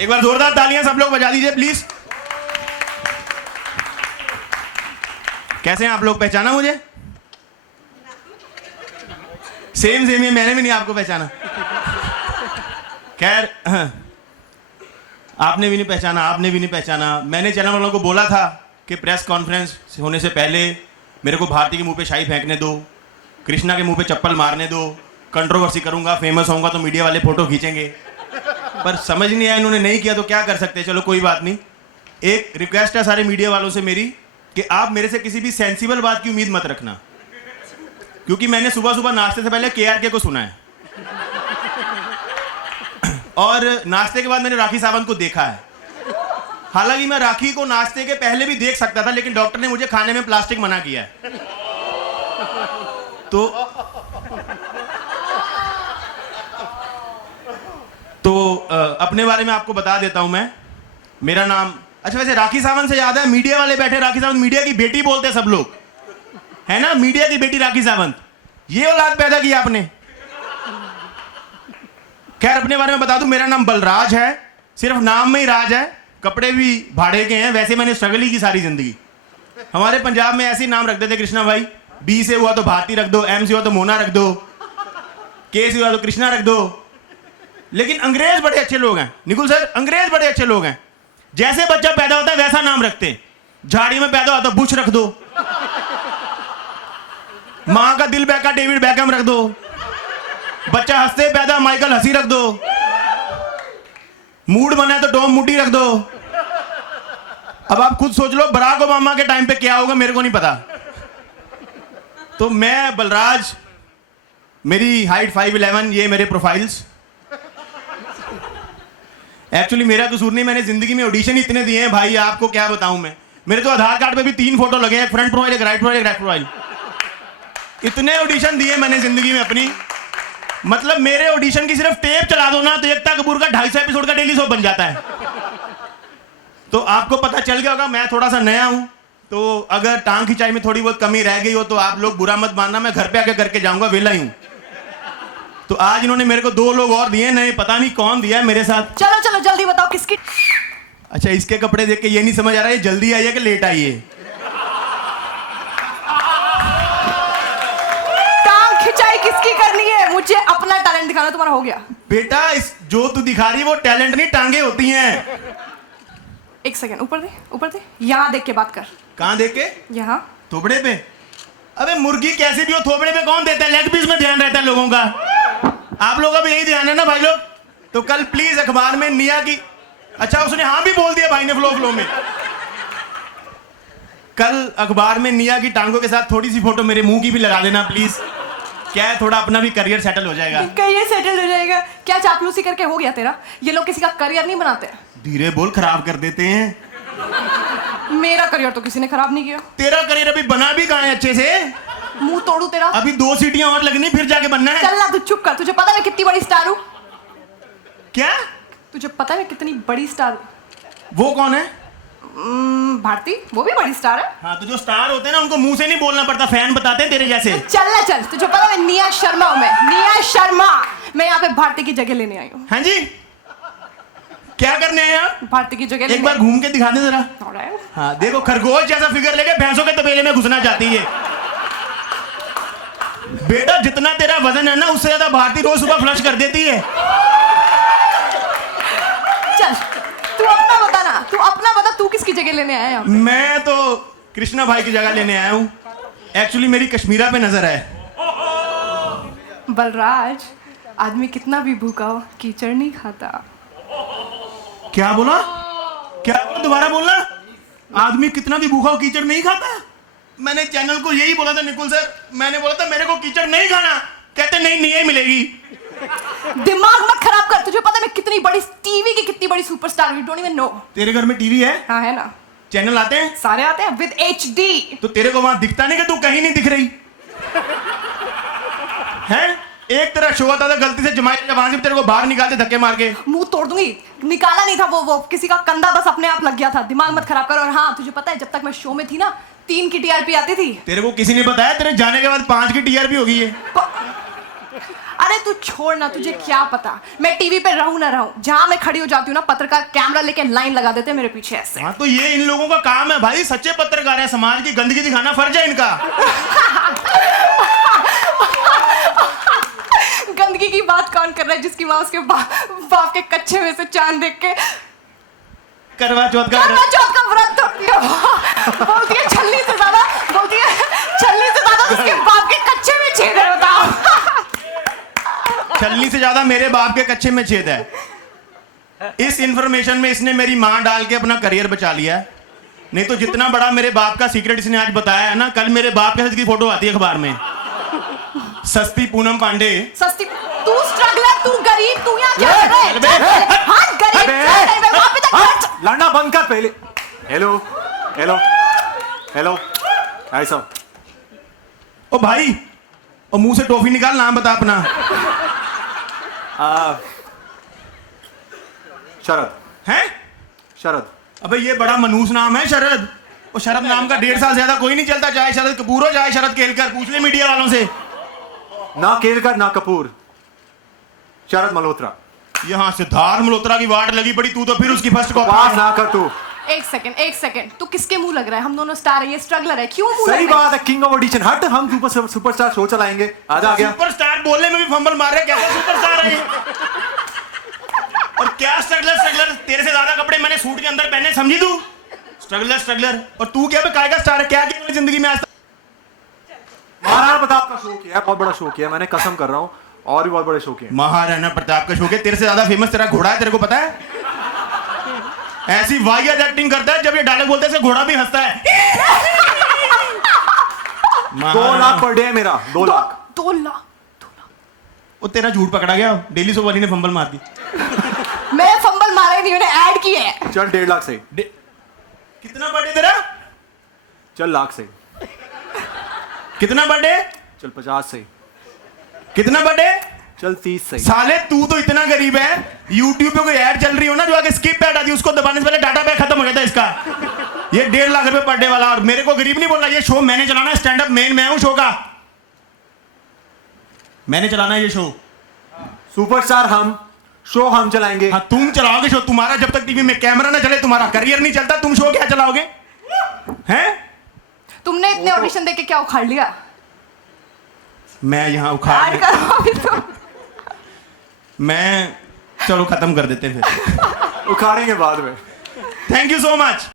एक बार जोरदार तालियां सब लोग बजा दीजिए प्लीज। कैसे हैं आप लोग, पहचाना मुझे? सेम सेम है, मैंने भी नहीं आपको पहचाना। खैर, आपने भी नहीं पहचाना, आपने भी नहीं पहचाना। मैंने चैनल वालों को बोला था कि प्रेस कॉन्फ्रेंस होने से पहले मेरे को भारती के मुंह पे शाही फेंकने दो, कृष्णा के मुंह पे चप्पल मारने दो, कंट्रोवर्सी करूंगा, फेमस होऊंगा तो मीडिया वाले फोटो खींचेंगे। पर समझ नहीं आया, इन्होंने नहीं किया तो क्या कर सकते, चलो कोई बात नहीं। एक रिक्वेस्ट है सारे मीडिया वालों से मेरी कि आप मेरे से किसी भी सेंसिबल बात की उम्मीद मत रखना, क्योंकि मैंने सुबह सुबह नाश्ते से पहले KRK को सुना है और नाश्ते के बाद मैंने राखी सावंत को देखा है। हालांकि मैं राखी को नाश्ते के पहले भी देख सकता था, लेकिन डॉक्टर ने मुझे खाने में प्लास्टिक मना किया है। तो अपने बारे में आपको बता देता हूं मैं। मेरा नाम, अच्छा वैसे राखी सावंत से याद है, मीडिया वाले बैठे, राखी सावंत मीडिया की बेटी बोलते हैं सब लोग, है ना? मीडिया की बेटी राखी सावंत, ये औलाद पैदा की आपने। खैर अपने बारे में बता दूं, मेरा नाम बलराज है, सिर्फ नाम में ही राज है, कपड़े भी भाड़े के हैं। वैसे मैंने स्ट्रगल ही की सारी जिंदगी। हमारे पंजाब में ऐसे ही नाम रख देते कृष्णा भाई, B से हुआ तो भारती रख दो, M से हुआ तो मोना रख दो, K से हुआ तो कृष्णा रख दो। लेकिन अंग्रेज बड़े अच्छे लोग हैं निकुल सर, अंग्रेज बड़े अच्छे लोग हैं। जैसे बच्चा पैदा होता है वैसा नाम रखते हैं। झाड़ी में पैदा होता है बुश रख दो, मां का दिल बहका डेविड बैकहम रख दो, बच्चा हंसते पैदा माइकल हंसी रख दो, मूड बना है तो टॉम मुड्डी रख दो। अब आप खुद सोच लो बराक ओबामा के टाइम पे क्या होगा, मेरे को नहीं पता। तो मैं बलराज, मेरी हाइट 5'11", ये मेरे प्रोफाइल्स। एक्चुअली मेरा कसूर नहीं, मैंने जिंदगी में ऑडिशन ही इतने दिए हैं भाई, आपको क्या बताऊं मैं। मेरे तो आधार कार्ड पे भी 3 फोटो लगे हैं, फ्रंट प्रोफाइल, एक राइट प्रोफाइल, एक लेफ्ट प्रोफाइल। इतने ऑडिशन दिए मैंने जिंदगी में अपनी, मतलब मेरे ऑडिशन की सिर्फ टेप चला दो ना तो एकता कपूर का 250 एपिसोड का डेली शो बन जाता है। तो आपको पता चल गया होगा मैं थोड़ा सा नया हूं, तो अगर टांग खिंचाई में थोड़ी बहुत कमी रह गई हो तो आप लोग बुरा मत मानना, मैं घर पे आके करके जाऊंगा, वेला ही हूं। तो आज इन्होंने मेरे को 2 लोग और दिए, नहीं पता नहीं कौन दिया है मेरे साथ। चलो चलो जल्दी बताओ किसकी। अच्छा इसके कपड़े देख के ये नहीं समझ आ रहा है जल्दी आई है कि लेट आई है। टांग खिंचाई किसकी करनी है? मुझे अपना टैलेंट दिखाना, तुम्हारा हो गया। बेटा इस जो तू दिखा रही है वो टैलेंट नहीं, टांगे होती हैं। एक सेकंड, ऊपर दे, ऊपर दे, यहाँ देख के बात कर। कहाँ देख के? यहाँ थोबड़े पे। अबे मुर्गी कैसी भी हो, थोबड़े पे कौन देता है? लेग पीस में ध्यान रहता है लोगों का। आप लोगों का भी यही ध्यान है ना भाई लोग? तो कल प्लीज अखबार में निया की, अच्छा उसने हाँ भी बोल दिया भाई ने फ्लो में। कल अखबार में निया की टांगों के साथ थोड़ी सी फोटो मेरे मुंह की भी लगा देना प्लीज। क्या है, थोड़ा अपना भी करियर सेटल हो जाएगा। करियर सेटल हो जाएगा? क्या चापलूसी करके हो गया तेरा? ये लोग किसी का करियर नहीं बनाते। धीरे बोल, खराब कर देते हैं। मेरा करियर तो किसी ने खराब नहीं किया। तेरा करियर अभी बना भी कहाँ है अच्छे से? मुंह तोड़ू तेरा। अभी 2 सीटियां और लगनी फिर जाके बनना है। चल ना तू चुप कर, तुझे पता है मैं कितनी बड़ी स्टार हूँ? क्या? तुझे पता है मैं कितनी बड़ी स्टार हूँ? वो कौन है? भारती, वो भी बड़ी स्टार है। हाँ तो जो स्टार होते हैं ना उनको मुंह से नहीं बोलना पड़ता, फैन बताते हैं तेरे जैसे। चल ना चल, तुझे पता है मैं निया शर्मा हूँ। मैं निया शर्मा, मैं यहाँ पे भारती की जगह लेने आई हूँ। हाँ जी, क्या करने आए आप? भारती की जगह एक बार घूम के दिखा दे जरा। हाँ देखो, खरगोश जैसा फिगर लेके भैंसों के तबेले में घुसना चाहती है। बेटा जितना तेरा वजन है ना उससे ज्यादा भारती रोज सुबह फ्लश कर देती है। चल तू अपना बता ना, तू अपना बता, तू किसकी जगह लेने आया है? मैं तो कृष्णा भाई की जगह लेने आया हूँ। एक्चुअली मेरी कश्मीरा पे नजर है। बलराज, आदमी कितना भी भूखा हो कीचड़ नहीं खाता। क्या बोला? क्या बोला? दोबारा बोलना। आदमी कितना भी भूखा हो कीचड़ नहीं खाता? मैंने चैनल को यही बोला था निकुल सर, मैंने बोला था मेरे को कीचड़ नहीं खाना, कहते नहीं नहीं मिलेगी। दिमाग मत खराब कर, तुझे पता है मैं कितनी बड़ी टीवी की कितनी बड़ी सुपरस्टार हूं, डोंट इवन नो। तेरे घर में टीवी है? हाँ है ना। चैनल आते हैं? सारे आते हैं विद HD। तो तेरे को वहां दिखता नहीं कि तू कहीं नहीं दिख रही है? एक तेरा शो आता था गलती से जमाई वहां से तेरे को बाहर निकालते धक्के मार के। मुंह तोड़ दूंगी। निकाला नहीं था, वो किसी का कंधा बस अपने आप लग गया था। दिमाग मत खराब कर। और हाँ तुझे पता है जब तक मैं शो में थी ना 3 की TRP आती थी। तेरे को किसी ने बताया? तेरे जाने के बाद 5 की TRP हो गई है। अरे तू छोड़ ना, तुझे क्या पता मैं टीवी पे रहूं ना रहूं, जहां मैं खड़ी हो जाती हूँ ना, पत्रकार कैमरा लेके लाइन लगा देते हैं मेरे पीछे ऐसे। हाँ तो ये इन लोगों का काम है भाई, सच्चे पत्रकार है, समाज की गंदगी दिखाना फर्ज है इनका। गंदगी की बात कौन कर रहा है जिसकी माँ उसके बाप के कच्चे में से चांद देख के करवा चौथ का व्रत तोड़ती है। बोलती है छलनी से ज्यादा, बोलती है छलनी से ज्यादा उसके बाप के कच्चे में छेद है, बताओ। छलनी से ज्यादा मेरे बाप के कच्चे में छेद है। इस इंफॉर्मेशन में इसने मेरी मां डाल के अपना करियर बचा लिया है, नहीं तो जितना बड़ा मेरे बाप का सीक्रेट इसने आज बताया है ना, कल मेरे बाप के साथ की फोटो आती है अखबार में, सस्ती पूनम पांडे। सस्ती, तू स्ट्रगलर, तू गरीब, तू यहाँ क्या कर रहा है? हाँ गरीब, वहाँ पे तक लड़ना बंद कर पहले। हेलो हेलो हेलो, ऐसा ओ भाई, ओ मुंह से टॉफी निकाल, नाम बता अपना। शरद। हैं? शरद। अबे ये बड़ा मनूस नाम है शरद। और शरद नाम का 1.5 साल ज्यादा कोई नहीं चलता, चाहे शरद कपूर हो चाहे शरद केलकर, पूछ ले मीडिया वालों से। ना केलकर ना कपूर, शरद मल्होत्रा। यहाँ सिद्धार्थ मल्होत्रा की वाट लगी पड़ी, तू तो फिर उसकी फर्स्ट बात कॉपी। ना कर तू। एक सेकंड, तू किसके मुंह लग रहा है? हम दोनों स्टार है, ये स्ट्रगलर है, क्यों मुंह सही लग रहा बात है, किंग ऑफ ऑडिशन। हट, हम सुपरस्टार शो चलाएंगे। आजा आ गया। सुपरस्टार बोलने में भी फंबल मार रहे, कैसे सुपरस्टार है ये? और क्या स्ट्रगलर, तेरे से ज्यादा कपड़े मैंने सूट के अंदर पहने, समझी तू? स्ट्रगलर। और तू क्या काय का स्टार है? क्या किया जिंदगी में आज तक? महाराणा प्रताप का शो किया है, बहुत बड़ा शो किया है मैंने, कसम कर रहा हूँ, और भी बहुत बड़े शो किए। महाराणा प्रताप का शो किया, तेरे से ज्यादा फेमस तेरा घोड़ा है, तेरे को पता है? ऐसी वाहियात एक्टिंग करता है, जब ये डायलॉग बोलते हैं घोड़ा भी हंसता है। 2 लाख पर डे है मेरा, 2 लाख। 2 लाख। वो तेरा झूठ पकड़ा गया, डेली सो वाली ने फंबल मार दी। मैं फंबल मारा ही नहीं, मैंने ऐड की है। चल 1.5 लाख से। कितना बर्थडे तेरा? चल लाख से। कितना बर्थडे? चल 50 से। कितना बर्थडे? चल 30 से। साले तू तो इतना गरीब है, YouTube पे कोई ऐड चल रही हो ना, जो आगे स्किप ऐड आती है, उसको दबाने से पहले डाटा पैक खत्म हो जाता है इसका। ये 1.5 लाख रुपए पर डे वाला, और मेरे को गरीब नहीं बोलना, ये शो मैंने चलाना है, स्टैंड अप मेन मैं हूं शो का, मैंने चलाना है ये शो। सुपरस्टार हम, शो हम चलाएंगे। हाँ तुम चलाओगे शो, तुम्हारा जब तक टीवी में कैमरा ना चले तुम्हारा करियर नहीं चलता, तुम शो क्या चलाओगे? हैं? तुमने इतने ऑडिशन देके क्या उखाड़ लिया? मैं यहाँ उखाड़ ऐड करो अभी तो। मैं, चलो खत्म कर देते हैं फिर। उखाड़ेंगे बाद में। Thank you so much.